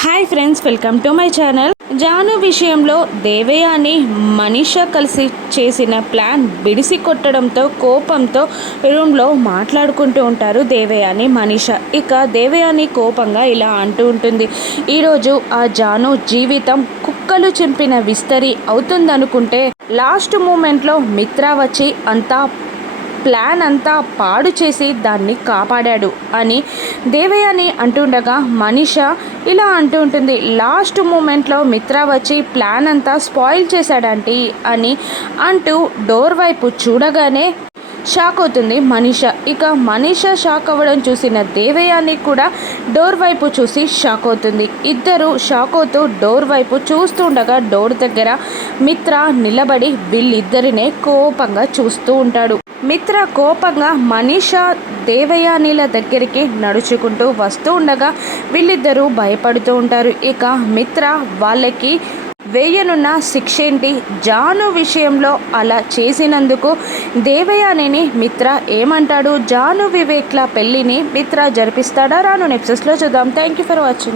Hi friends, welcome to my channel. Janu విషయంలో దేవయాని మనీష కలిసి చేసిన ప్లాన్ బిడిసి కొట్టడంతో కోపంతో రూమ్లో మాట్లాడుకుంటూ ఉంటారు దేవయాని మనీష. ఇక దేవయాని కోపంగా ఇలా అంటూ ఉంటుంది, ఈరోజు ఆ జాను జీవితం కుక్కలు చింపిన విస్తరి అవుతుందనుకుంటే లాస్ట్ మూమెంట్లో మిత్ర వచ్చి అంతా ప్లాన్ అంతా పాడు చేసి దాన్ని కాపాడాడు అని దేవయాని అంటుండగా మనీష ఇలా అంటూ ఉంటుంది, లాస్ట్ మూమెంట్లో మిత్ర వచ్చి ప్లాన్ అంతా స్పాయిల్ చేశాడంటీ అని అంటూ డోర్ వైపు చూడగానే షాక్ అవుతుంది మనీష. ఇక మనీష షాక్ అవ్వడం చూసిన దేవయాని కూడా డోర్ వైపు చూసి షాక్ అవుతుంది. ఇద్దరు షాక్ అవుతూ డోర్ వైపు చూస్తుండగా డోర్ దగ్గర మిత్ర నిలబడి వీళ్ళిద్దరినే కోపంగా చూస్తూ ఉంటాడు. మిత్ర కోపంగా మనీష దేవయానిల దగ్గరికి నడుచుకుంటూ వస్తూ ఉండగా వీళ్ళిద్దరూ భయపడుతూ ఉంటారు. ఇక మిత్ర వాళ్ళకి వేయనున్న శిక్ష ఏంటి, జాను విషయంలో అలా చేసినందుకు దేవయానిని మిత్ర ఏమంటాడు, జాను వివేక్ల పెళ్ళిని మిత్ర జరిపిస్తాడా రాను ఎపిసోడ్స్లో చూద్దాం. Thank you for watching.